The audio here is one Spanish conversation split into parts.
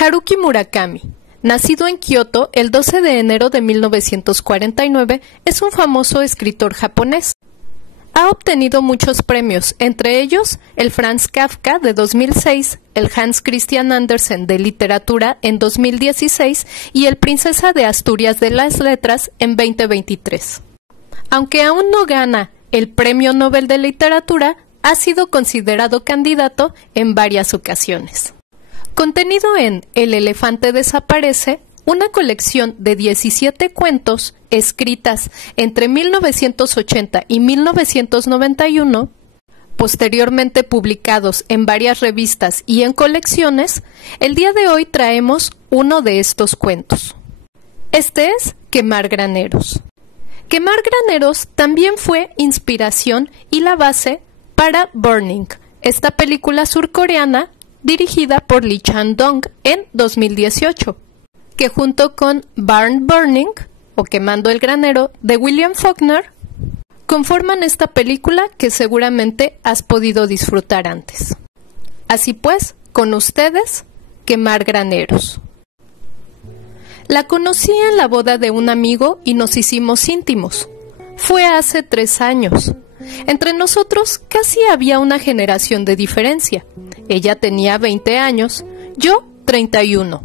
Haruki Murakami, nacido en Kioto el 12 de enero de 1949, es un famoso escritor japonés. Ha obtenido muchos premios, entre ellos el Franz Kafka de 2006, el Hans Christian Andersen de literatura en 2016 y el Princesa de Asturias de las Letras en 2023. Aunque aún no gana el Premio Nobel de Literatura, ha sido considerado candidato en varias ocasiones. Contenido en El elefante desaparece, una colección de 17 cuentos escritas entre 1980 y 1991, posteriormente publicados en varias revistas y en colecciones, el día de hoy traemos uno de estos cuentos. Este es Quemar graneros. Quemar graneros también fue inspiración y la base para Burning, esta película surcoreana dirigida por Lee Chang-dong en 2018, que junto con Barn Burning, o Quemando el granero, de William Faulkner, conforman esta película que seguramente has podido disfrutar antes. Así pues, con ustedes, Quemar graneros. La conocí en la boda de un amigo y nos hicimos íntimos. Fue hace 3 años. Entre nosotros casi había una generación de diferencia. Ella tenía 20 años, yo 31.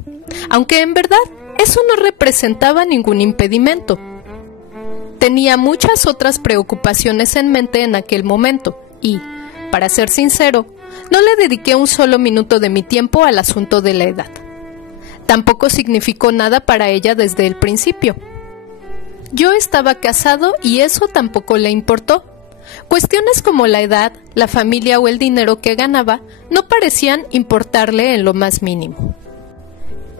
Aunque en verdad eso no representaba ningún impedimento. Tenía muchas otras preocupaciones en mente en aquel momento y, para ser sincero, no le dediqué un solo minuto de mi tiempo al asunto de la edad. Tampoco significó nada para ella desde el principio. Yo estaba casado y eso tampoco le importó. Cuestiones como la edad, la familia o el dinero que ganaba no parecían importarle en lo más mínimo.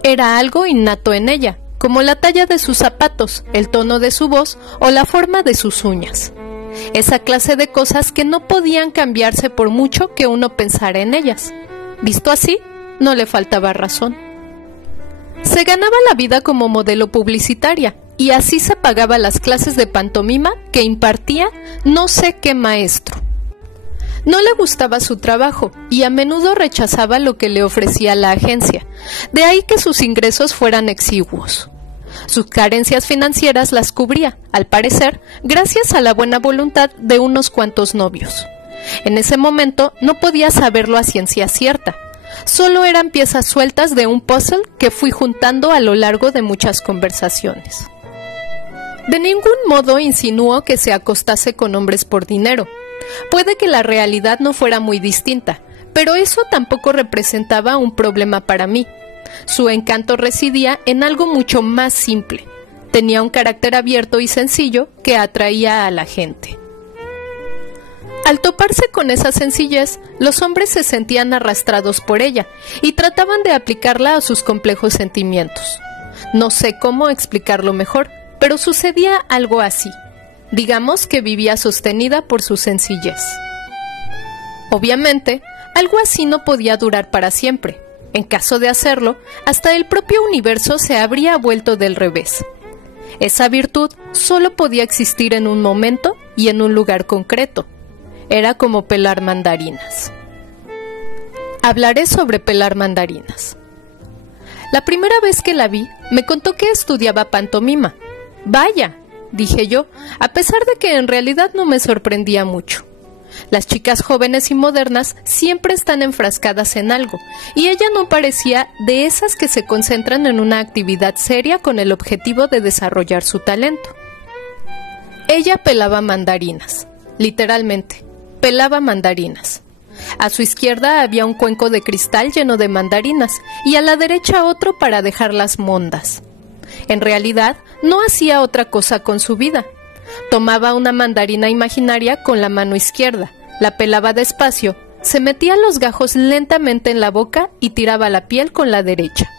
Era algo innato en ella, como la talla de sus zapatos, el tono de su voz o la forma de sus uñas. Esa clase de cosas que no podían cambiarse por mucho que uno pensara en ellas. Visto así, no le faltaba razón. Se ganaba la vida como modelo publicitaria y así se pagaba las clases de pantomima que impartía no sé qué maestro. No le gustaba su trabajo y a menudo rechazaba lo que le ofrecía la agencia, de ahí que sus ingresos fueran exiguos. Sus carencias financieras las cubría, al parecer, gracias a la buena voluntad de unos cuantos novios. En ese momento no podía saberlo a ciencia cierta. Solo eran piezas sueltas de un puzzle que fui juntando a lo largo de muchas conversaciones. De ningún modo insinuó que se acostase con hombres por dinero. Puede que la realidad no fuera muy distinta, pero eso tampoco representaba un problema para mí. Su encanto residía en algo mucho más simple. Tenía un carácter abierto y sencillo que atraía a la gente. Al toparse con esa sencillez, los hombres se sentían arrastrados por ella y trataban de aplicarla a sus complejos sentimientos. No sé cómo explicarlo mejor, pero sucedía algo así. Digamos que vivía sostenida por su sencillez. Obviamente, algo así no podía durar para siempre. En caso de hacerlo, hasta el propio universo se habría vuelto del revés. Esa virtud solo podía existir en un momento y en un lugar concreto. Era como pelar mandarinas. Hablaré sobre pelar mandarinas. La primera vez que la vi, me contó que estudiaba pantomima. Vaya, dije yo, a pesar de que en realidad no me sorprendía mucho. Las chicas jóvenes y modernas siempre están enfrascadas en algo, y ella no parecía de esas que se concentran en una actividad seria con el objetivo de desarrollar su talento. Ella pelaba mandarinas, literalmente, pelaba mandarinas. A su izquierda había un cuenco de cristal lleno de mandarinas, y a la derecha otro para dejarlas mondas. En realidad, no hacía otra cosa con su vida. Tomaba una mandarina imaginaria con la mano izquierda, la pelaba despacio, se metía los gajos lentamente en la boca y tiraba la piel con la derecha.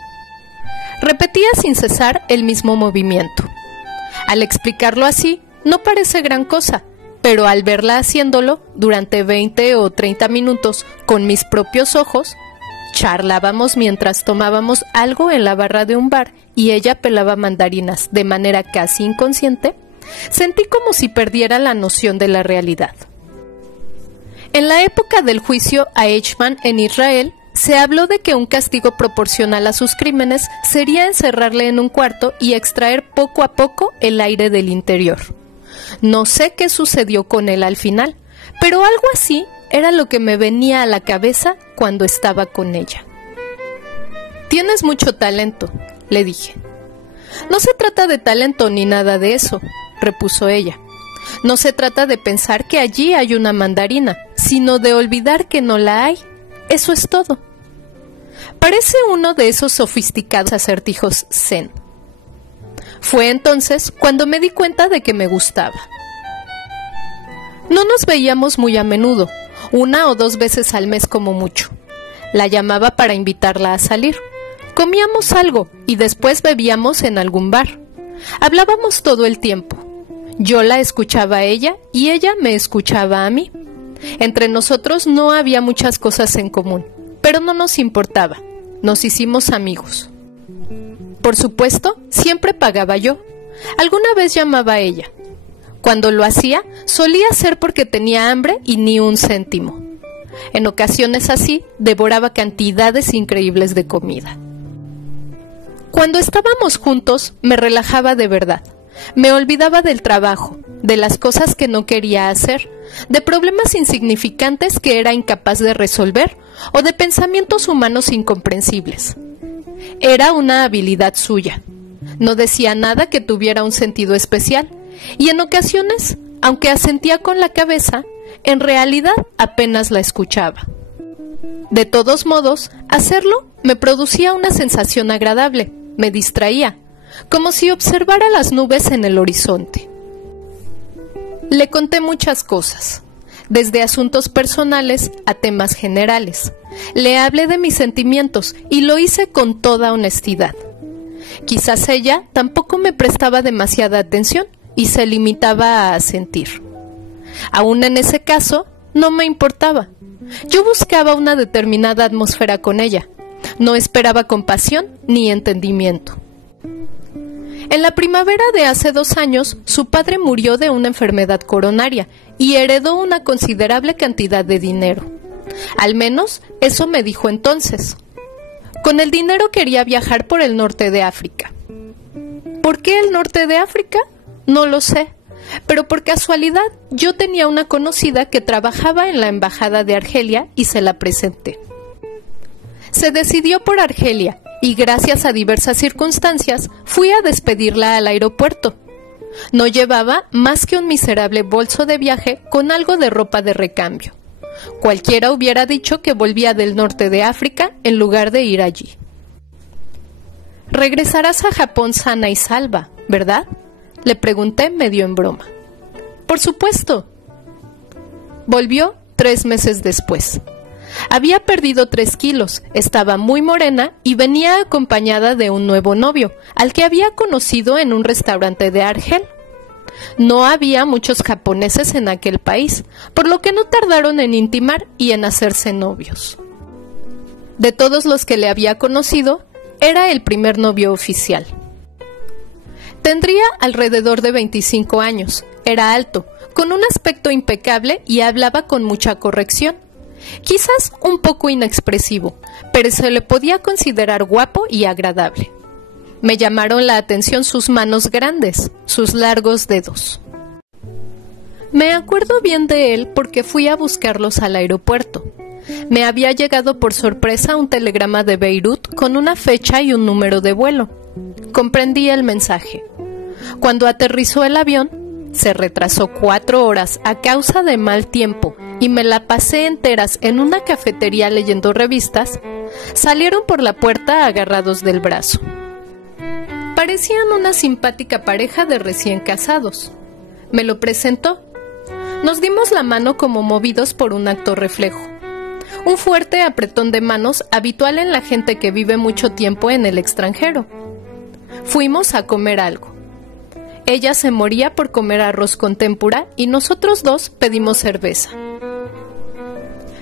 Repetía sin cesar el mismo movimiento. Al explicarlo así, no parece gran cosa, pero al verla haciéndolo durante 20 o 30 minutos con mis propios ojos, charlábamos mientras tomábamos algo en la barra de un bar y ella pelaba mandarinas de manera casi inconsciente, sentí como si perdiera la noción de la realidad. En la época del juicio a Eichmann en Israel, se habló de que un castigo proporcional a sus crímenes sería encerrarle en un cuarto y extraer poco a poco el aire del interior. No sé qué sucedió con él al final, pero algo así era lo que me venía a la cabeza cuando estaba con ella. «Tienes mucho talento», le dije. «No se trata de talento ni nada de eso», repuso ella. «No se trata de pensar que allí hay una mandarina, sino de olvidar que no la hay. Eso es todo». Parece uno de esos sofisticados acertijos zen. Fue entonces cuando me di cuenta de que me gustaba. No nos veíamos muy a menudo, 1 o 2 veces al mes como mucho. La llamaba para invitarla a salir. Comíamos algo y después bebíamos en algún bar. Hablábamos todo el tiempo. Yo la escuchaba a ella y ella me escuchaba a mí. Entre nosotros no había muchas cosas en común, pero no nos importaba. Nos hicimos amigos. Por supuesto, siempre pagaba yo. Alguna vez llamaba a ella. Cuando lo hacía, solía ser porque tenía hambre y ni un céntimo. En ocasiones así, devoraba cantidades increíbles de comida. Cuando estábamos juntos, me relajaba de verdad. Me olvidaba del trabajo, de las cosas que no quería hacer, de problemas insignificantes que era incapaz de resolver o de pensamientos humanos incomprensibles. Era una habilidad suya. No decía nada que tuviera un sentido especial y en ocasiones, aunque asentía con la cabeza, en realidad apenas la escuchaba. De todos modos, hacerlo me producía una sensación agradable, me distraía, como si observara las nubes en el horizonte. Le conté muchas cosas, desde asuntos personales a temas generales. Le hablé de mis sentimientos y lo hice con toda honestidad. Quizás ella tampoco me prestaba demasiada atención y se limitaba a asentir. Aún en ese caso, no me importaba. Yo buscaba una determinada atmósfera con ella. No esperaba compasión ni entendimiento. En la primavera de hace 2 años, su padre murió de una enfermedad coronaria y heredó una considerable cantidad de dinero. Al menos, eso me dijo entonces. Con el dinero quería viajar por el norte de África. ¿Por qué el norte de África? No lo sé, pero por casualidad yo tenía una conocida que trabajaba en la embajada de Argelia y se la presenté. Se decidió por Argelia y gracias a diversas circunstancias fui a despedirla al aeropuerto. No llevaba más que un miserable bolso de viaje con algo de ropa de recambio. Cualquiera hubiera dicho que volvía del norte de África en lugar de ir allí. «Regresarás a Japón sana y salva, ¿verdad?», le pregunté medio en broma. «Por supuesto». Volvió 3 meses después. Había perdido 3 kilos, estaba muy morena y venía acompañada de un nuevo novio, al que había conocido en un restaurante de Argel. No había muchos japoneses en aquel país, por lo que no tardaron en intimar y en hacerse novios. De todos los que le había conocido, era el primer novio oficial. Tendría alrededor de 25 años, era alto, con un aspecto impecable y hablaba con mucha corrección. Quizás un poco inexpresivo, pero se le podía considerar guapo y agradable. Me llamaron la atención sus manos grandes, sus largos dedos. Me acuerdo bien de él porque fui a buscarlos al aeropuerto. Me había llegado por sorpresa un telegrama de Beirut con una fecha y un número de vuelo. Comprendí el mensaje. Cuando aterrizó el avión, se retrasó 4 horas a causa de mal tiempo y me la pasé enteras en una cafetería leyendo revistas, salieron por la puerta agarrados del brazo. Parecían una simpática pareja de recién casados. Me lo presentó. Nos dimos la mano como movidos por un acto reflejo. Un fuerte apretón de manos habitual en la gente que vive mucho tiempo en el extranjero. Fuimos a comer algo. Ella se moría por comer arroz con tempura y nosotros 2 pedimos cerveza.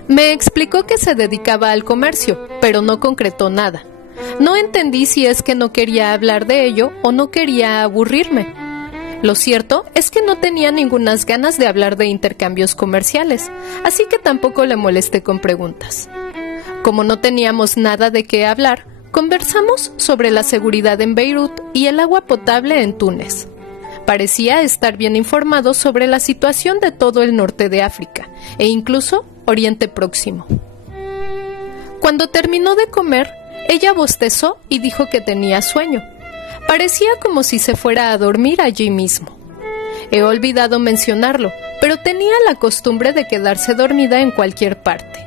Me explicó que se dedicaba al comercio, pero no concretó nada. No entendí si es que no quería hablar de ello o no quería aburrirme. Lo cierto es que no tenía ningunas ganas de hablar de intercambios comerciales, así que tampoco le molesté con preguntas. Como no teníamos nada de qué hablar, conversamos sobre la seguridad en Beirut y el agua potable en Túnez. Parecía estar bien informado sobre la situación de todo el norte de África e incluso Oriente Próximo. Cuando terminó de comer, ella bostezó y dijo que tenía sueño. Parecía como si se fuera a dormir allí mismo. He olvidado mencionarlo, pero tenía la costumbre de quedarse dormida en cualquier parte.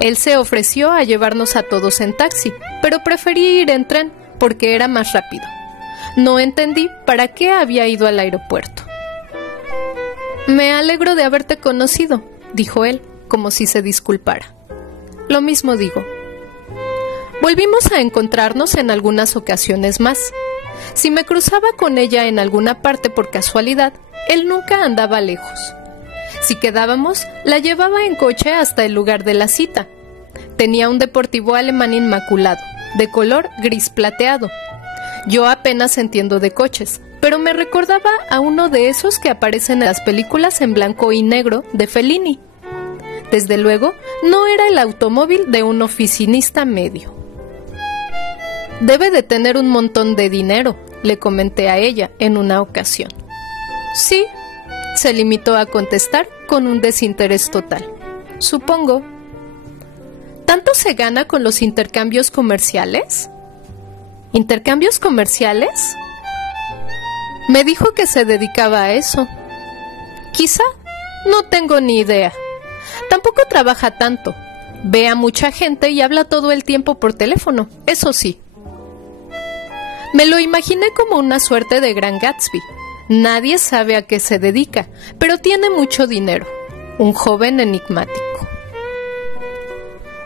Él se ofreció a llevarnos a todos en taxi, pero preferí ir en tren porque era más rápido. No entendí para qué había ido al aeropuerto. «Me alegro de haberte conocido», dijo él, como si se disculpara. «Lo mismo digo». Volvimos a encontrarnos en algunas ocasiones más. Si me cruzaba con ella en alguna parte por casualidad, él nunca andaba lejos. Si quedábamos, la llevaba en coche hasta el lugar de la cita. Tenía un deportivo alemán inmaculado, de color gris plateado. Yo apenas entiendo de coches, pero me recordaba a uno de esos que aparecen en las películas en blanco y negro de Fellini. Desde luego, no era el automóvil de un oficinista medio. «Debe de tener un montón de dinero», le comenté a ella en una ocasión. «Sí», se limitó a contestar con un desinterés total. «Supongo». ¿Tanto se gana con los intercambios comerciales? ¿Intercambios comerciales? Me dijo que se dedicaba a eso. Quizá, no tengo ni idea. Tampoco trabaja tanto. Ve a mucha gente y habla todo el tiempo por teléfono, eso sí. Me lo imaginé como una suerte de Gran Gatsby. Nadie sabe a qué se dedica, pero tiene mucho dinero. Un joven enigmático.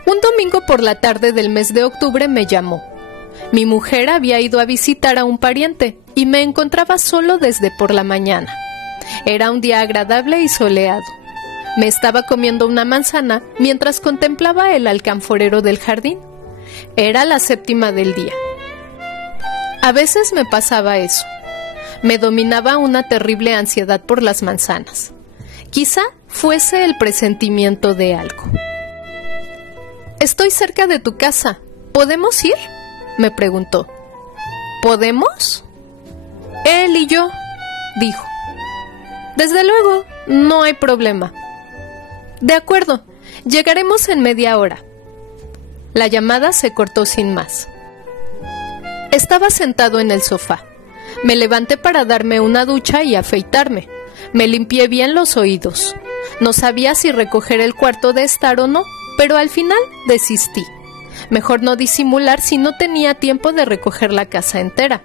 Un domingo por la tarde del mes de octubre me llamó. Mi mujer había ido a visitar a un pariente y me encontraba solo desde por la mañana. Era un día agradable y soleado. Me estaba comiendo una manzana mientras contemplaba el alcanforero del jardín. Era la 7ª del día. A veces me pasaba eso. Me dominaba una terrible ansiedad por las manzanas. Quizá fuese el presentimiento de algo. «Estoy cerca de tu casa. ¿Podemos ir?», me preguntó. «¿Podemos?». «Él y yo», dijo. «Desde luego, no hay problema». «De acuerdo, llegaremos en media hora». La llamada se cortó sin más. Estaba sentado en el sofá. Me levanté para darme una ducha y afeitarme. Me limpié bien los oídos. No sabía si recoger el cuarto de estar o no, pero al final desistí. Mejor no disimular si no tenía tiempo de recoger la casa entera.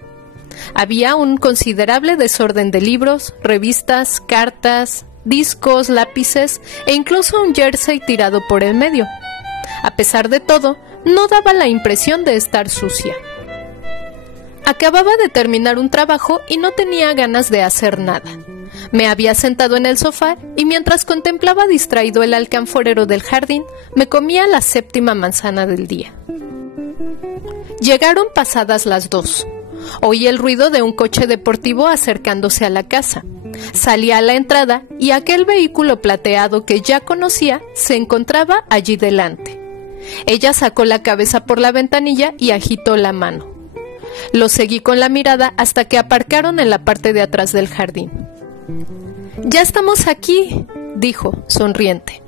Había un considerable desorden de libros, revistas, cartas, discos, lápices e incluso un jersey tirado por el medio. A pesar de todo, no daba la impresión de estar sucia. Acababa de terminar un trabajo y no tenía ganas de hacer nada. Me había sentado en el sofá y mientras contemplaba distraído el alcanforero del jardín, me comía la 7ª manzana del día. Llegaron pasadas las 2. Oí el ruido de un coche deportivo acercándose a la casa. Salí a la entrada y aquel vehículo plateado que ya conocía se encontraba allí delante. Ella sacó la cabeza por la ventanilla y agitó la mano. Lo seguí con la mirada hasta que aparcaron en la parte de atrás del jardín. «Ya estamos aquí», dijo, sonriente.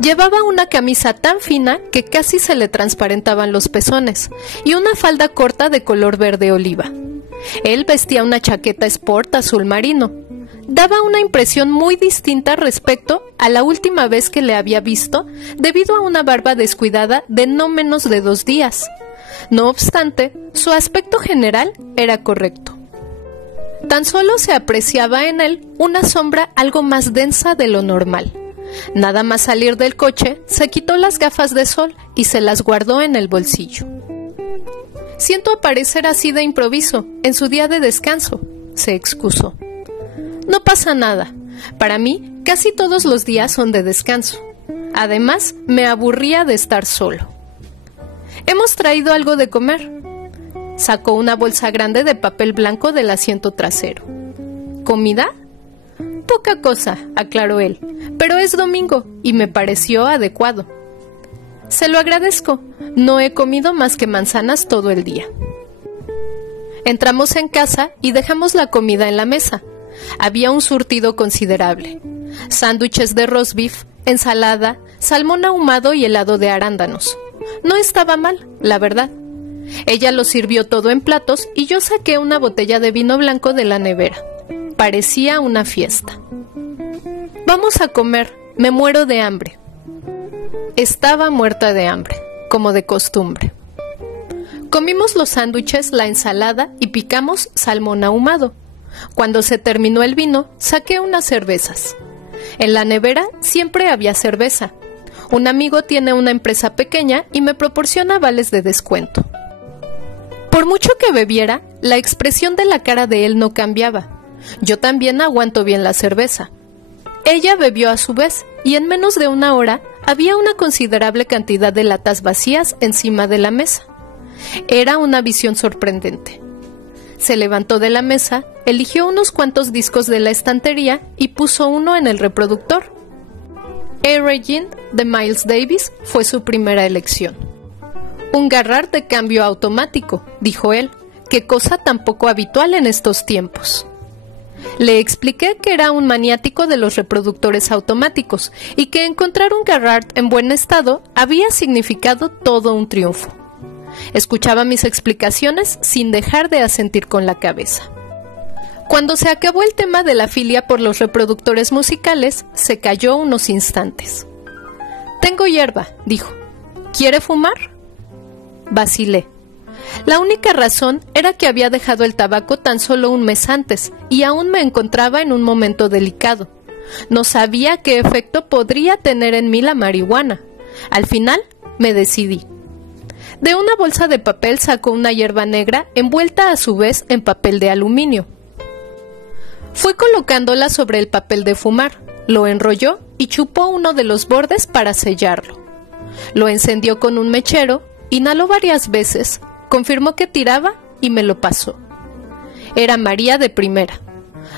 Llevaba una camisa tan fina que casi se le transparentaban los pezones y una falda corta de color verde oliva. Él vestía una chaqueta sport azul marino. Daba una impresión muy distinta respecto a la última vez que le había visto, debido a una barba descuidada de no menos de 2 días. No obstante, su aspecto general era correcto. Tan solo se apreciaba en él una sombra algo más densa de lo normal. Nada más salir del coche, se quitó las gafas de sol y se las guardó en el bolsillo. «Siento aparecer así de improviso, en su día de descanso», se excusó. «No pasa nada. Para mí, casi todos los días son de descanso. Además, me aburría de estar solo». «Hemos traído algo de comer». Sacó una bolsa grande de papel blanco del asiento trasero. «¿Comida?» «Poca cosa», aclaró él, «pero es domingo y me pareció adecuado». Se lo agradezco. No he comido más que manzanas todo el día. Entramos en casa y dejamos la comida en la mesa. Había un surtido considerable. Sándwiches de roast beef, ensalada, salmón ahumado y helado de arándanos. No estaba mal, la verdad. Ella lo sirvió todo en platos y yo saqué una botella de vino blanco de la nevera. Parecía una fiesta. Vamos a comer, me muero de hambre. Estaba muerta de hambre, como de costumbre. Comimos los sándwiches, la ensalada y picamos salmón ahumado. Cuando se terminó el vino, saqué unas cervezas. En la nevera siempre había cerveza. Un amigo tiene una empresa pequeña y me proporciona vales de descuento. Por mucho que bebiera, la expresión de la cara de él no cambiaba. Yo también aguanto bien la cerveza. Ella bebió a su vez y en menos de una hora había una considerable cantidad de latas vacías encima de la mesa. Era una visión sorprendente. Se levantó de la mesa, eligió unos cuantos discos de la estantería y puso uno en el reproductor. Regine de Miles Davis fue su primera elección. Un Garrard de cambio automático, dijo él, qué cosa tan poco habitual en estos tiempos. Le expliqué que era un maniático de los reproductores automáticos y que encontrar un Garrard en buen estado había significado todo un triunfo. Escuchaba mis explicaciones sin dejar de asentir con la cabeza. Cuando se acabó el tema de la filia por los reproductores musicales, se calló unos instantes. «Tengo hierba», dijo. «¿Quiere fumar?» Vacilé. La única razón era que había dejado el tabaco tan solo un mes antes y aún me encontraba en un momento delicado. No sabía qué efecto podría tener en mí la marihuana. Al final, me decidí. De una bolsa de papel sacó una hierba negra envuelta a su vez en papel de aluminio. Fue colocándola sobre el papel de fumar, lo enrolló y chupó uno de los bordes para sellarlo. Lo encendió con un mechero, inhaló varias veces, confirmó que tiraba y me lo pasó. Era María de primera.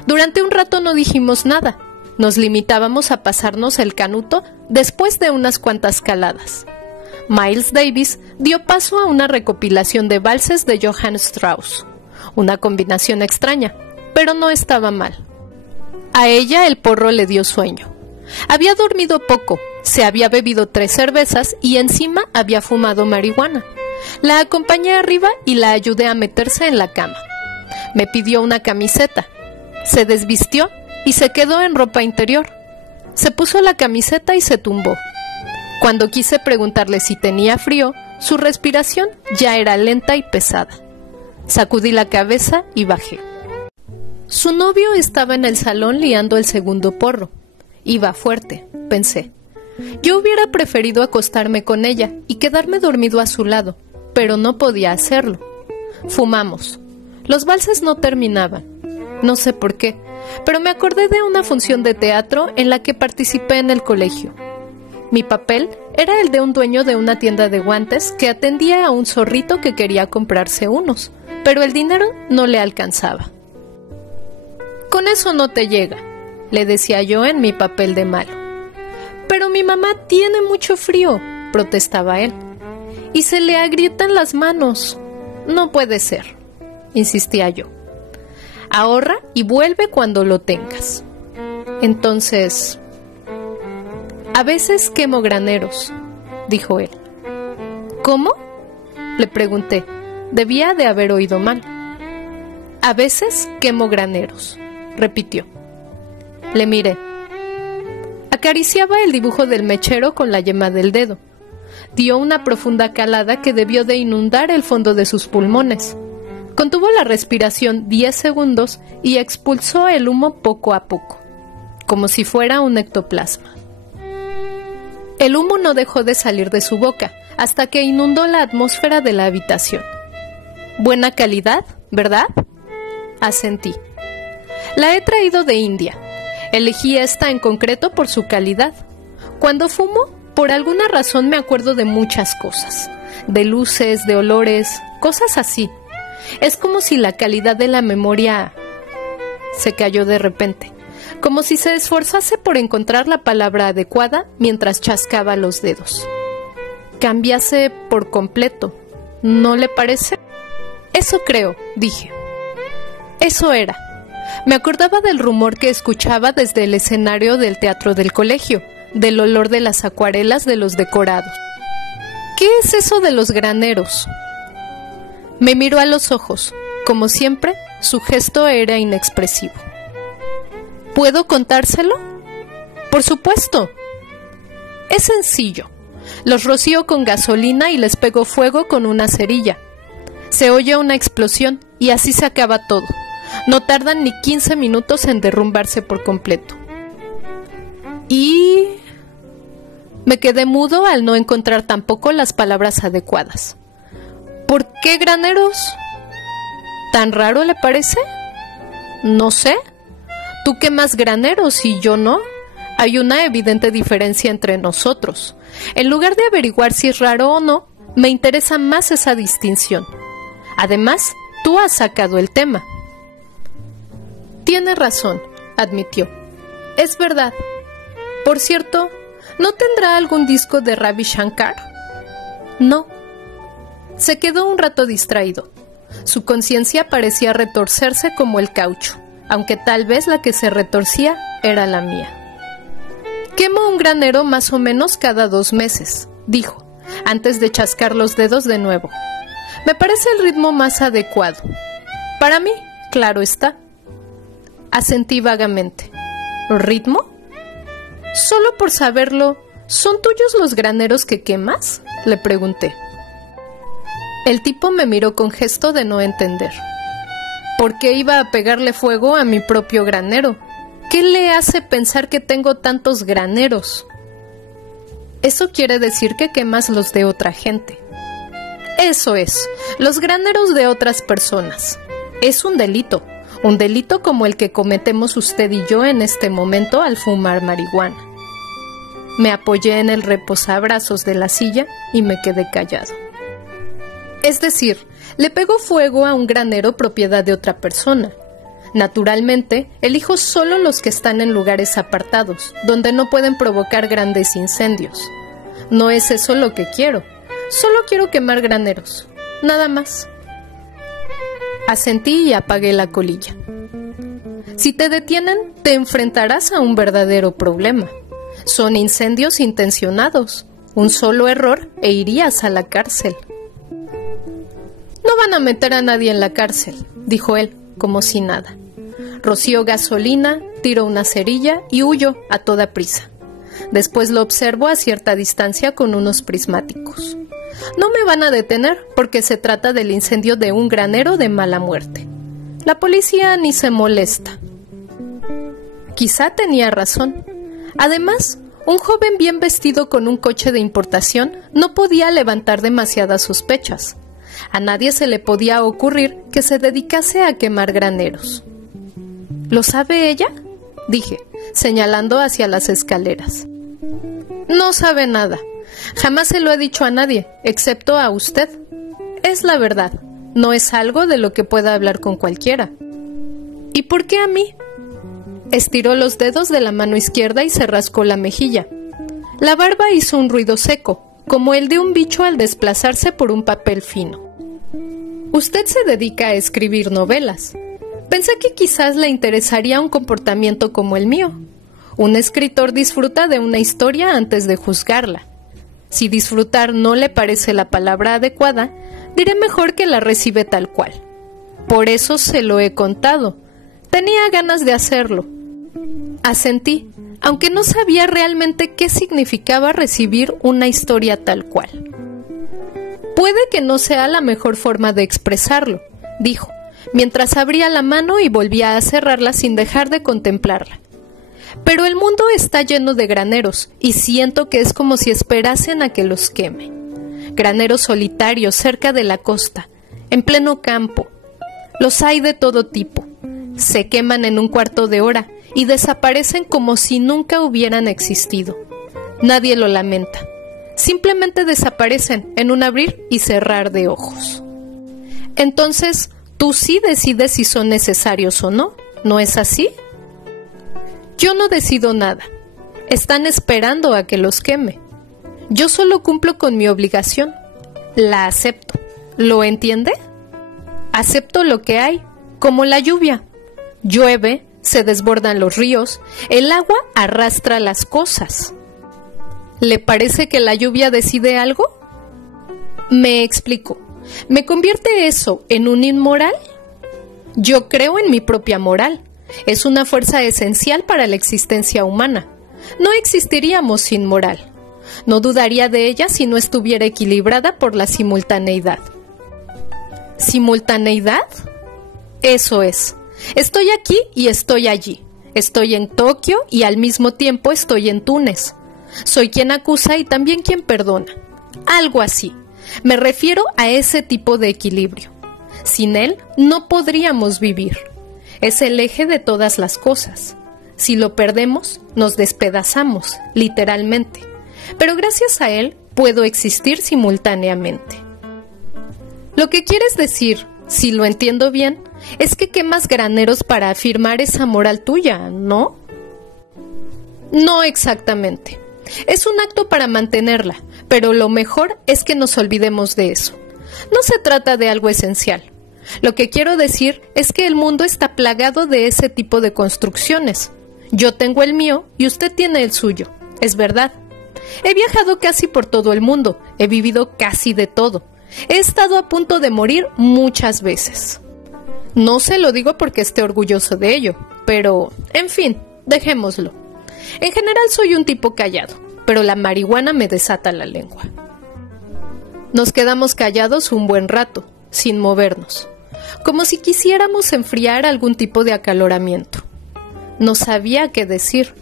Durante un rato no dijimos nada. Nos limitábamos a pasarnos el canuto después de unas cuantas caladas. Miles Davis dio paso a una recopilación de valses de Johann Strauss. Una combinación extraña, pero no estaba mal. A ella el porro le dio sueño. Había dormido poco, se había bebido 3 cervezas y encima había fumado marihuana. La acompañé arriba y la ayudé a meterse en la cama. Me pidió una camiseta. Se desvistió y se quedó en ropa interior. Se puso la camiseta y se tumbó. Cuando quise preguntarle si tenía frío, su respiración ya era lenta y pesada. Sacudí la cabeza y bajé. Su novio estaba en el salón liando el segundo porro. Iba fuerte, pensé. Yo hubiera preferido acostarme con ella y quedarme dormido a su lado, pero no podía hacerlo. Fumamos. Los valses no terminaban. No sé por qué, pero me acordé de una función de teatro en la que participé en el colegio. Mi papel era el de un dueño de una tienda de guantes que atendía a un zorrito que quería comprarse unos, pero el dinero no le alcanzaba. «Con eso no te llega», le decía yo en mi papel de malo. «Pero mi mamá tiene mucho frío», protestaba él, «y se le agrietan las manos». «No puede ser», insistía yo. «Ahorra y vuelve cuando lo tengas». Entonces... «A veces quemo graneros», dijo él. «¿Cómo?», le pregunté. Debía de haber oído mal. «A veces quemo graneros», repitió. Le miré. Acariciaba el dibujo del mechero con la yema del dedo. Dio una profunda calada que debió de inundar el fondo de sus pulmones. Contuvo la respiración 10 segundos y expulsó el humo poco a poco, como si fuera un ectoplasma. El humo no dejó de salir de su boca hasta que inundó la atmósfera de la habitación. «Buena calidad, ¿verdad?», asentí. «La he traído de India. Elegí esta en concreto por su calidad. Cuando fumo, por alguna razón me acuerdo de muchas cosas, de luces, de olores, cosas así. Es como si la calidad de la memoria...». Se calló de repente, como si se esforzase por encontrar la palabra adecuada mientras chascaba los dedos. cambiase por completo. ¿No le parece? Eso creo, dije. Eso era. Me acordaba del rumor que escuchaba desde el escenario del teatro del colegio, del olor de las acuarelas de los decorados. ¿Qué es eso de los graneros? Me miró a los ojos. Como siempre, su gesto era inexpresivo. ¿Puedo contárselo? Por supuesto. Es sencillo. Los rocío con gasolina y les pego fuego con una cerilla. Se oye una explosión y así se acaba todo. No tardan ni 15 minutos en derrumbarse por completo. Y... me quedé mudo al no encontrar tampoco las palabras adecuadas. ¿Por qué graneros? ¿Tan raro le parece? No sé. Tú quemas graneros y yo no. Hay una evidente diferencia entre nosotros. En lugar de averiguar si es raro o no, me interesa más esa distinción. Además, tú has sacado el tema. Tiene razón, admitió. Es verdad. Por cierto, ¿no tendrá algún disco de Ravi Shankar? No. Se quedó un rato distraído. Su conciencia parecía retorcerse como el caucho, aunque tal vez la que se retorcía era la mía. Quemo un granero más o menos cada 2 meses, dijo, antes de chascar los dedos de nuevo. Me parece el ritmo más adecuado. Para mí, claro está. Asentí vagamente. ¿Ritmo? Solo por saberlo, ¿son tuyos los graneros que quemas? Le pregunté. El tipo me miró con gesto de no entender. ¿Por qué iba a pegarle fuego a mi propio granero? ¿Qué le hace pensar que tengo tantos graneros? Eso quiere decir que quemas los de otra gente. Eso es, los graneros de otras personas. Es un delito como el que cometemos usted y yo en este momento al fumar marihuana. Me apoyé en el reposabrazos de la silla y me quedé callado. Es decir, le pego fuego a un granero propiedad de otra persona. Naturalmente, elijo solo los que están en lugares apartados, donde no pueden provocar grandes incendios. No es eso lo que quiero. Solo quiero quemar graneros. Nada más. Asentí y apagué la colilla. Si te detienen, te enfrentarás a un verdadero problema. Son incendios intencionados. Un solo error e irías a la cárcel. No van a meter a nadie en la cárcel, dijo él, como si nada. Roció gasolina, tiró una cerilla y huyó a toda prisa. Después lo observo a cierta distancia con unos prismáticos. No me van a detener porque se trata del incendio de un granero de mala muerte. La policía ni se molesta. Quizá tenía razón. Además, un joven bien vestido con un coche de importación no podía levantar demasiadas sospechas. A nadie se le podía ocurrir que se dedicase a quemar graneros. ¿Lo sabe ella?, dije, señalando hacia las escaleras. No sabe nada. Jamás se lo he dicho a nadie, excepto a usted. Es la verdad. No es algo de lo que pueda hablar con cualquiera. ¿Y por qué a mí? Estiró los dedos de la mano izquierda y se rascó la mejilla. La barba hizo un ruido seco, como el de un bicho al desplazarse por un papel fino. Usted se dedica a escribir novelas. Pensé que quizás le interesaría un comportamiento como el mío. Un escritor disfruta de una historia antes de juzgarla. Si disfrutar no le parece la palabra adecuada, diré mejor que la recibe tal cual. Por eso se lo he contado. Tenía ganas de hacerlo. Asentí, aunque no sabía realmente qué significaba recibir una historia tal cual. Puede que no sea la mejor forma de expresarlo, dijo, mientras abría la mano y volvía a cerrarla sin dejar de contemplarla. Pero el mundo está lleno de graneros y siento que es como si esperasen a que los queme. Graneros solitarios cerca de la costa, en pleno campo. Los hay de todo tipo. Se queman en un cuarto de hora y desaparecen como si nunca hubieran existido. Nadie lo lamenta. Simplemente desaparecen en un abrir y cerrar de ojos. Entonces, tú sí decides si son necesarios o no, ¿no es así? Yo no decido nada. Están esperando a que los queme. Yo solo cumplo con mi obligación. La acepto. ¿Lo entiende? Acepto lo que hay, como la lluvia. Llueve, se desbordan los ríos, el agua arrastra las cosas. ¿Le parece que la lluvia decide algo? Me explico. ¿Me convierte eso en un inmoral? Yo creo en mi propia moral. Es una fuerza esencial para la existencia humana. No existiríamos sin moral. No dudaría de ella si no estuviera equilibrada por la simultaneidad. ¿Simultaneidad? Eso es. Estoy aquí y estoy allí. Estoy en Tokio y al mismo tiempo estoy en Túnez. Soy quien acusa y también quien perdona. Algo así. Me refiero a ese tipo de equilibrio. Sin él no podríamos vivir. Es el eje de todas las cosas. Si lo perdemos, nos despedazamos, literalmente. Pero gracias a él puedo existir simultáneamente. Lo que quieres decir, si lo entiendo bien, es que quemas graneros para afirmar esa moral tuya, ¿no? No exactamente. Es un acto para mantenerla, pero lo mejor es que nos olvidemos de eso. No se trata de algo esencial. Lo que quiero decir es que el mundo está plagado de ese tipo de construcciones. Yo tengo el mío y usted tiene el suyo. Es verdad. He viajado casi por todo el mundo. He vivido casi de todo. He estado a punto de morir muchas veces. No se lo digo porque esté orgulloso de ello, pero, en fin, dejémoslo. En general soy un tipo callado, pero la marihuana me desata la lengua. Nos quedamos callados un buen rato, sin movernos, como si quisiéramos enfriar algún tipo de acaloramiento. No sabía qué decir.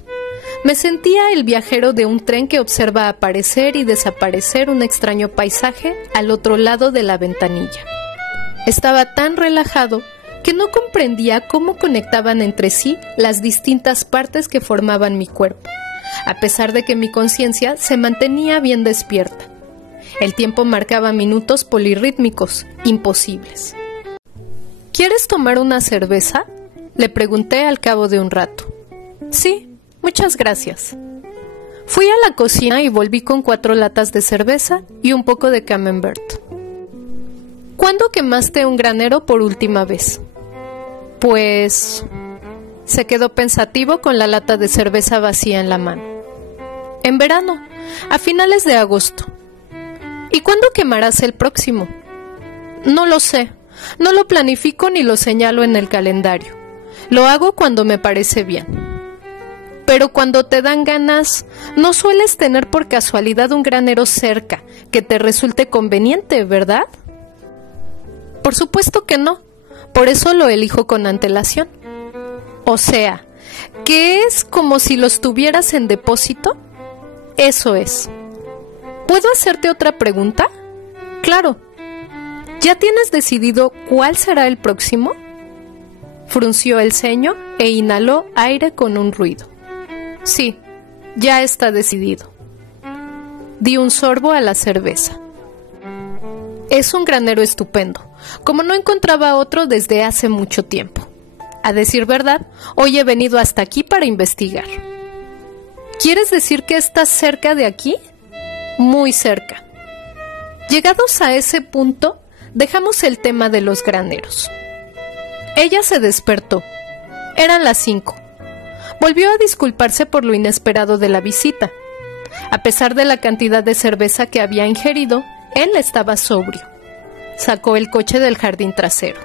Me sentía el viajero de un tren que observa aparecer y desaparecer un extraño paisaje al otro lado de la ventanilla. Estaba tan relajado que no comprendía cómo conectaban entre sí las distintas partes que formaban mi cuerpo, a pesar de que mi conciencia se mantenía bien despierta. El tiempo marcaba minutos polirrítmicos, imposibles. ¿Quieres tomar una cerveza?, le pregunté al cabo de un rato. Sí, muchas gracias. Fui a la cocina y volví con 4 latas de cerveza y un poco de camembert. ¿Cuándo quemaste un granero por última vez? Pues... Se quedó pensativo con la lata de cerveza vacía en la mano. En verano, a finales de agosto. ¿Y cuándo quemarás el próximo? No lo sé, no lo planifico ni lo señalo en el calendario. Lo hago cuando me parece bien. Pero cuando te dan ganas, ¿no sueles tener por casualidad un granero cerca que te resulte conveniente, verdad? Por supuesto que no, por eso lo elijo con antelación. O sea, ¿que es como si los tuvieras en depósito? Eso es. ¿Puedo hacerte otra pregunta? Claro. ¿Ya tienes decidido cuál será el próximo? Frunció el ceño e inhaló aire con un ruido. Sí, ya está decidido. Di un sorbo a la cerveza. Es un granero estupendo, como no encontraba otro desde hace mucho tiempo. A decir verdad, hoy he venido hasta aquí para investigar. ¿Quieres decir que estás cerca de aquí? Muy cerca. Llegados a ese punto, dejamos el tema de los graneros. Ella se despertó. Eran las 5. Volvió a disculparse por lo inesperado de la visita. A pesar de la cantidad de cerveza que había ingerido, él estaba sobrio. Sacó el coche del jardín trasero.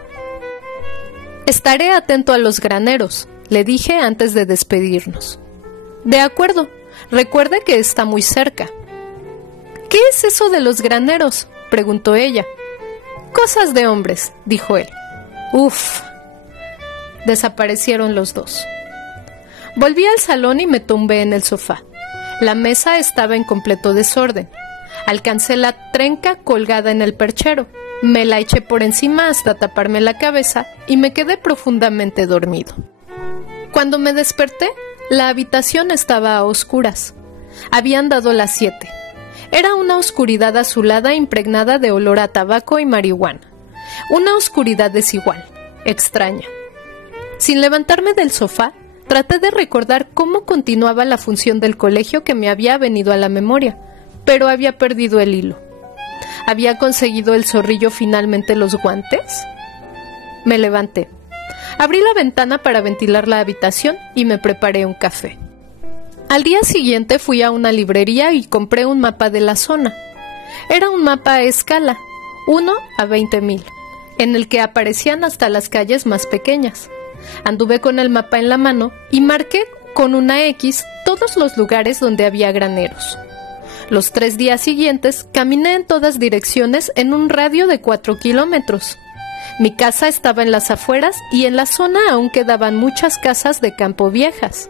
Estaré atento a los graneros, le dije antes de despedirnos. De acuerdo, recuerde que está muy cerca. ¿Qué es eso de los graneros?, preguntó ella. Cosas de hombres, dijo él. Uf. Desaparecieron los dos. Volví al salón y me tumbé en el sofá. La mesa estaba en completo desorden. Alcancé la trenca colgada en el perchero. Me la eché por encima hasta taparme la cabeza y me quedé profundamente dormido. Cuando me desperté, la habitación estaba a oscuras. Habían dado las 7. Era una oscuridad azulada impregnada de olor a tabaco y marihuana. Una oscuridad desigual, extraña. Sin levantarme del sofá, traté de recordar cómo continuaba la función del colegio que me había venido a la memoria, pero había perdido el hilo. ¿Había conseguido el zorrillo finalmente los guantes? Me levanté. Abrí la ventana para ventilar la habitación y me preparé un café. Al día siguiente fui a una librería y compré un mapa de la zona. Era un mapa a escala, 1 a 20,000, en el que aparecían hasta las calles más pequeñas. Anduve con el mapa en la mano y marqué con una X todos los lugares donde había graneros. Los 3 días siguientes caminé en todas direcciones en un radio de 4 kilómetros. Mi casa estaba en las afueras y en la zona aún quedaban muchas casas de campo viejas.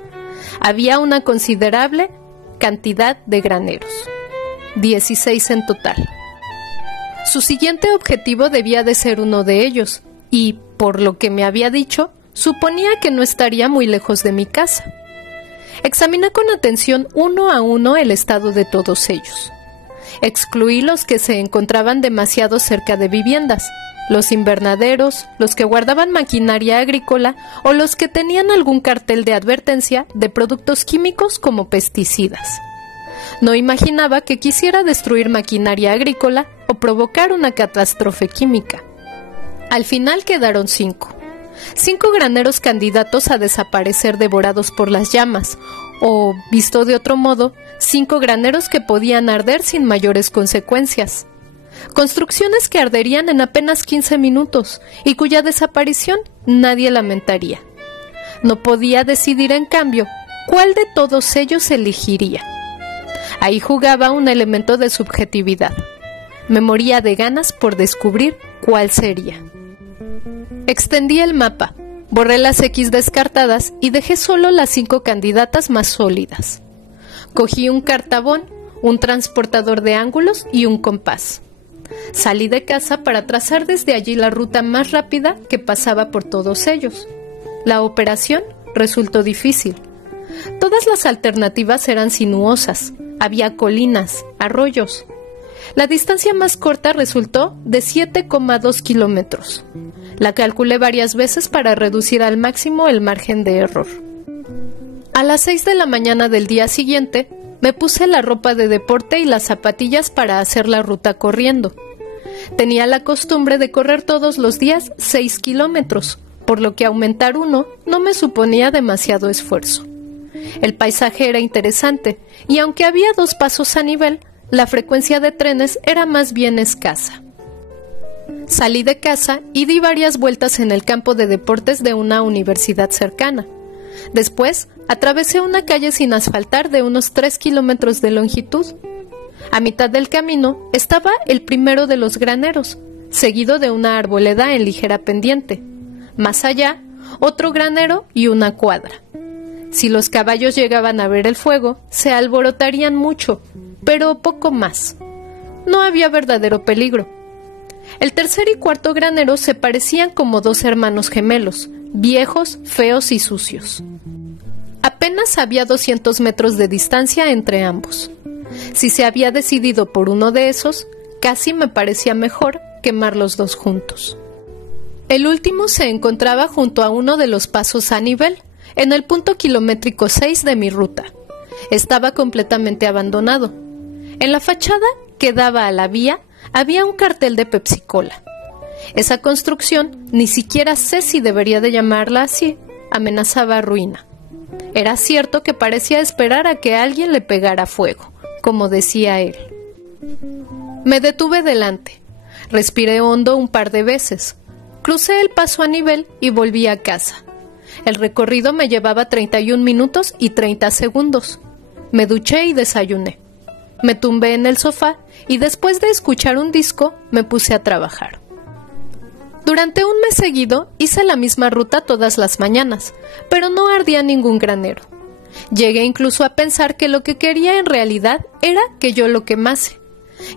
Había una considerable cantidad de graneros, 16 en total. Su siguiente objetivo debía de ser uno de ellos, y, por lo que me había dicho, suponía que no estaría muy lejos de mi casa. Examiné con atención uno a uno el estado de todos ellos. Excluí los que se encontraban demasiado cerca de viviendas, los invernaderos, los que guardaban maquinaria agrícola o los que tenían algún cartel de advertencia de productos químicos como pesticidas. No imaginaba que quisiera destruir maquinaria agrícola o provocar una catástrofe química. Al final quedaron 5. 5 graneros candidatos a desaparecer devorados por las llamas, o, visto de otro modo, 5 graneros que podían arder sin mayores consecuencias. Construcciones que arderían en apenas 15 minutos y cuya desaparición nadie lamentaría. No podía decidir, en cambio, cuál de todos ellos elegiría. Ahí jugaba un elemento de subjetividad. Me moría de ganas por descubrir cuál sería. Extendí el mapa, borré las X descartadas y dejé solo las 5 candidatas más sólidas. Cogí un cartabón, un transportador de ángulos y un compás. Salí de casa para trazar desde allí la ruta más rápida que pasaba por todos ellos. La operación resultó difícil. Todas las alternativas eran sinuosas, había colinas, arroyos. La distancia más corta resultó de 7,2 kilómetros. La calculé varias veces para reducir al máximo el margen de error. A las 6 de la mañana del día siguiente, me puse la ropa de deporte y las zapatillas para hacer la ruta corriendo. Tenía la costumbre de correr todos los días 6 kilómetros, por lo que aumentar uno no me suponía demasiado esfuerzo. El paisaje era interesante, y aunque había 2 pasos a nivel, la frecuencia de trenes era más bien escasa. Salí de casa y di varias vueltas en el campo de deportes de una universidad cercana. Después, atravesé una calle sin asfaltar de unos 3 kilómetros de longitud. A mitad del camino estaba el primero de los graneros, seguido de una arboleda en ligera pendiente. Más allá, otro granero y una cuadra. Si los caballos llegaban a ver el fuego, se alborotarían mucho, pero poco más. No había verdadero peligro. El tercer y cuarto granero se parecían como 2 hermanos gemelos, viejos, feos y sucios. Apenas había 200 metros de distancia entre ambos. Si se había decidido por uno de esos, casi me parecía mejor quemar los 2 juntos. El último se encontraba junto a uno de los pasos a nivel, en el punto kilométrico 6 de mi ruta. Estaba completamente abandonado. En la fachada que daba a la vía había un cartel de Pepsi-Cola. Esa construcción, ni siquiera sé si debería de llamarla así, amenazaba ruina. Era cierto que parecía esperar a que alguien le pegara fuego, como decía él. Me detuve delante. Respiré hondo un par de veces. Crucé el paso a nivel y volví a casa. El recorrido me llevaba 31 minutos y 30 segundos. Me duché y desayuné. Me tumbé en el sofá y después de escuchar un disco me puse a trabajar. Durante un mes seguido hice la misma ruta todas las mañanas, pero no ardía ningún granero. Llegué incluso a pensar que lo que quería en realidad era que yo lo quemase.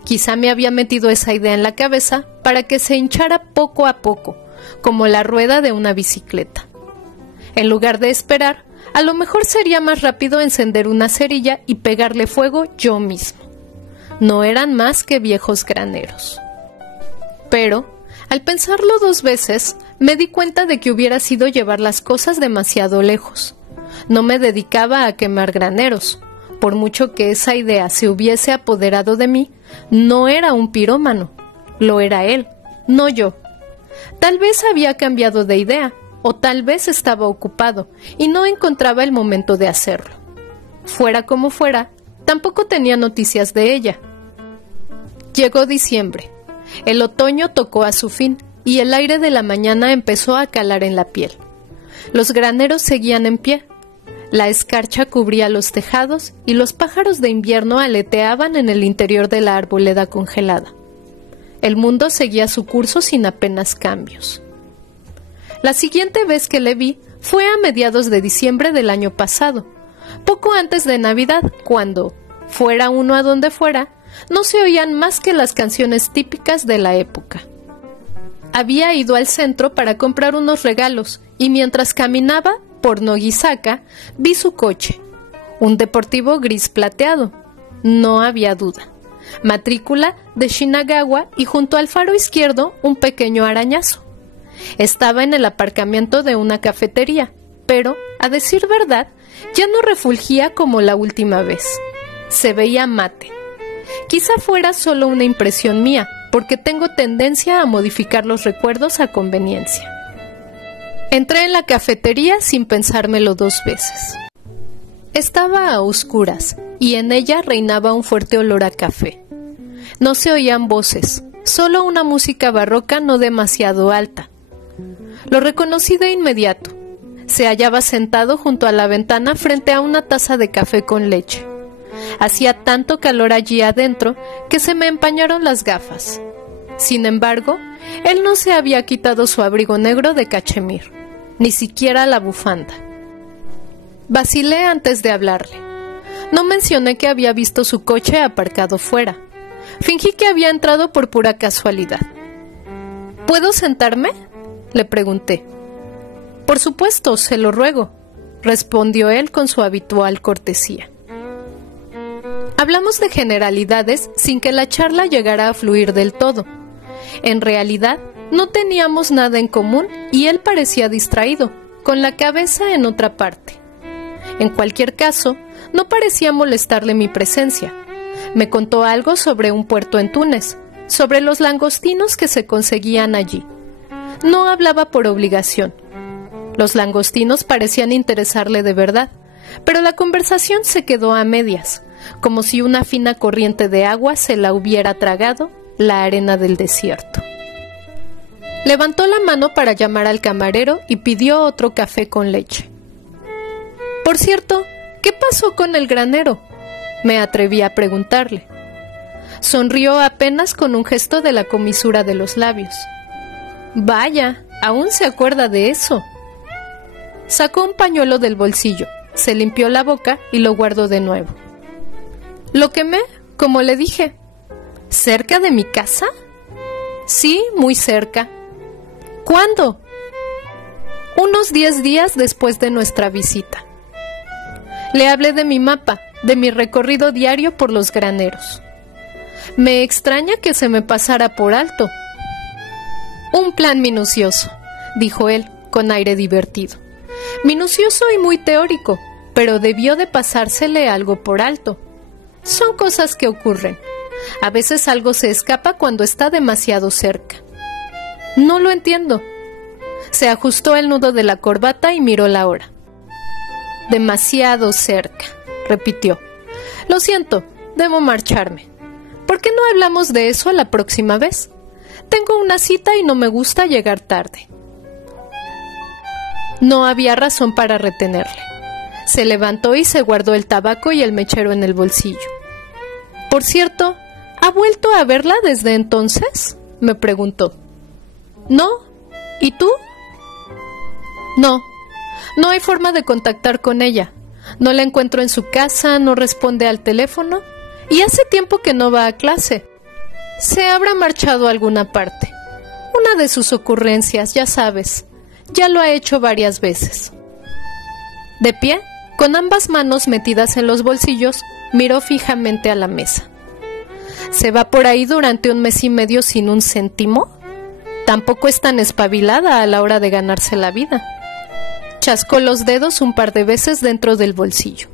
Quizá me había metido esa idea en la cabeza para que se hinchara poco a poco, como la rueda de una bicicleta. En lugar de esperar, a lo mejor sería más rápido encender una cerilla y pegarle fuego yo mismo. No eran más que viejos graneros. Pero, al pensarlo 2 veces, me di cuenta de que hubiera sido llevar las cosas demasiado lejos. No me dedicaba a quemar graneros. Por mucho que esa idea se hubiese apoderado de mí, no era un pirómano, lo era él, no yo. Tal vez había cambiado de idea, o tal vez estaba ocupado y no encontraba el momento de hacerlo. Fuera como fuera, tampoco tenía noticias de ella. Llegó diciembre. El otoño tocó a su fin y el aire de la mañana empezó a calar en la piel. Los graneros seguían en pie. La escarcha cubría los tejados y los pájaros de invierno aleteaban en el interior de la arboleda congelada. El mundo seguía su curso sin apenas cambios. La siguiente vez que le vi fue a mediados de diciembre del año pasado, poco antes de Navidad, cuando, fuera uno a donde fuera, no se oían más que las canciones típicas de la época. Había ido al centro para comprar unos regalos y mientras caminaba por Nogisaka vi su coche, un deportivo gris plateado. No había duda. Matrícula de Shinagawa y junto al faro izquierdo un pequeño arañazo. Estaba en el aparcamiento de una cafetería, pero, a decir verdad, ya no refulgía como la última vez. Se veía mate. Quizá fuera solo una impresión mía, porque tengo tendencia a modificar los recuerdos a conveniencia. Entré en la cafetería sin pensármelo 2 veces. Estaba a oscuras y en ella reinaba un fuerte olor a café. No se oían voces, solo una música barroca no demasiado alta. Lo reconocí de inmediato. Se hallaba sentado junto a la ventana frente a una taza de café con leche. Hacía tanto calor allí adentro que se me empañaron las gafas. Sin embargo, él no se había quitado su abrigo negro de cachemir, ni siquiera la bufanda. Vacilé antes de hablarle. No mencioné que había visto su coche aparcado fuera. Fingí que había entrado por pura casualidad. ¿Puedo sentarme?, le pregunté. Por supuesto, se lo ruego, respondió él con su habitual cortesía. Hablamos de generalidades sin que la charla llegara a fluir del todo. En realidad, no teníamos nada en común y él parecía distraído, con la cabeza en otra parte. En cualquier caso, no parecía molestarle mi presencia. Me contó algo sobre un puerto en Túnez, sobre los langostinos que se conseguían allí. No hablaba por obligación. Los langostinos parecían interesarle de verdad, pero la conversación se quedó a medias, como si una fina corriente de agua se la hubiera tragado la arena del desierto. Levantó la mano para llamar al camarero y pidió otro café con leche. Por cierto, ¿qué pasó con el granero?, me atreví a preguntarle. Sonrió apenas con un gesto de la comisura de los labios. Vaya, aún se acuerda de eso. Sacó un pañuelo del bolsillo, se limpió la boca y lo guardó de nuevo. Lo quemé, como le dije. ¿Cerca de mi casa? Sí, muy cerca. ¿Cuándo? Unos 10 días después de nuestra visita. Le hablé de mi mapa, de mi recorrido diario por los graneros. Me extraña que se me pasara por alto. Un plan minucioso, dijo él, con aire divertido. Minucioso y muy teórico, pero debió de pasársele algo por alto. Son cosas que ocurren. A veces algo se escapa cuando está demasiado cerca. No lo entiendo. Se ajustó el nudo de la corbata y miró la hora. Demasiado cerca, repitió. Lo siento, debo marcharme. ¿Por qué no hablamos de eso la próxima vez? Tengo una cita y no me gusta llegar tarde. No había razón para retenerle. Se levantó y se guardó el tabaco y el mechero en el bolsillo. Por cierto, ¿ha vuelto a verla desde entonces?, me preguntó. No. ¿Y tú? No. No hay forma de contactar con ella. No la encuentro en su casa, no responde al teléfono y hace tiempo que no va a clase. Se habrá marchado a alguna parte. Una de sus ocurrencias, ya sabes. Ya lo ha hecho varias veces. De pie, con ambas manos metidas en los bolsillos, miró fijamente a la mesa. ¿Se va por ahí durante 1 mes y medio sin un céntimo? Tampoco es tan espabilada a la hora de ganarse la vida. Chascó los dedos un par de veces dentro del bolsillo.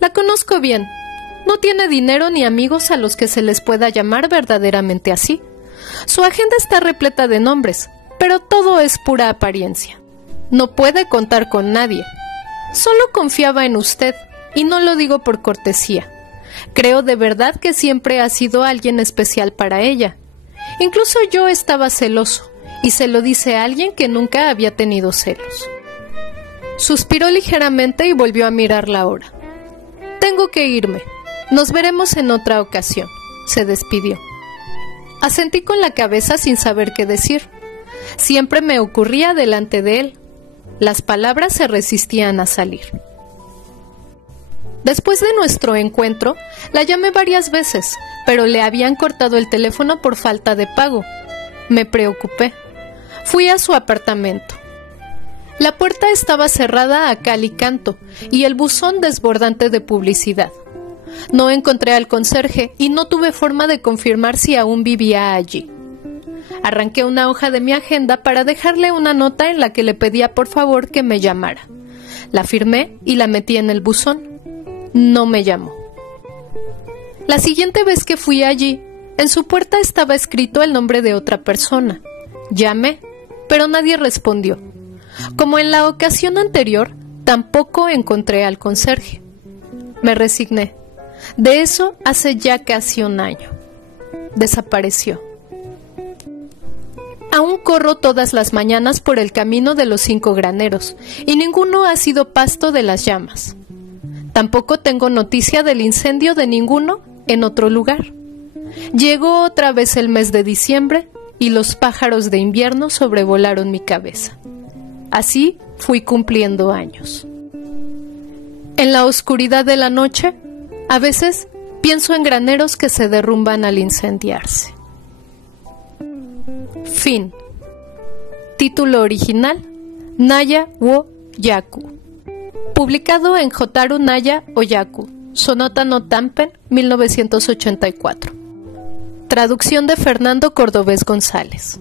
La conozco bien. No tiene dinero ni amigos a los que se les pueda llamar verdaderamente así. Su agenda está repleta de nombres, pero todo es pura apariencia. No puede contar con nadie. Solo confiaba en usted, y no lo digo por cortesía. Creo de verdad que siempre ha sido alguien especial para ella. Incluso yo estaba celoso, y se lo dice a alguien que nunca había tenido celos. Suspiró ligeramente y volvió a mirar la hora. Tengo que irme. Nos veremos en otra ocasión. Se despidió. Asentí con la cabeza sin saber qué decir. Siempre me ocurría delante de él. Las palabras se resistían a salir. Después de nuestro encuentro, la llamé varias veces, pero le habían cortado el teléfono por falta de pago. Me preocupé. Fui a su apartamento. La puerta estaba cerrada a cal y canto, y el buzón desbordante de publicidad. No encontré al conserje y no tuve forma de confirmar si aún vivía allí. Arranqué una hoja de mi agenda para dejarle una nota en la que le pedía por favor que me llamara. La firmé y la metí en el buzón. No me llamó. La siguiente vez que fui allí, en su puerta estaba escrito el nombre de otra persona. Llamé, pero nadie respondió. Como en la ocasión anterior, tampoco encontré al conserje. Me resigné. De eso hace ya casi un año. Desapareció. Aún corro todas las mañanas por el camino de los 5 graneros, y ninguno ha sido pasto de las llamas. Tampoco tengo noticia del incendio de ninguno en otro lugar. Llegó otra vez el mes de diciembre, y los pájaros de invierno sobrevolaron mi cabeza. Así fui cumpliendo años. En la oscuridad de la noche, a veces pienso en graneros que se derrumban al incendiarse. Fin. Título original: Naya wo Yaku. Publicado en Hotaru Naya Oyaku, Sonata no Tampen, 1984. Traducción de Fernando Cordobés González.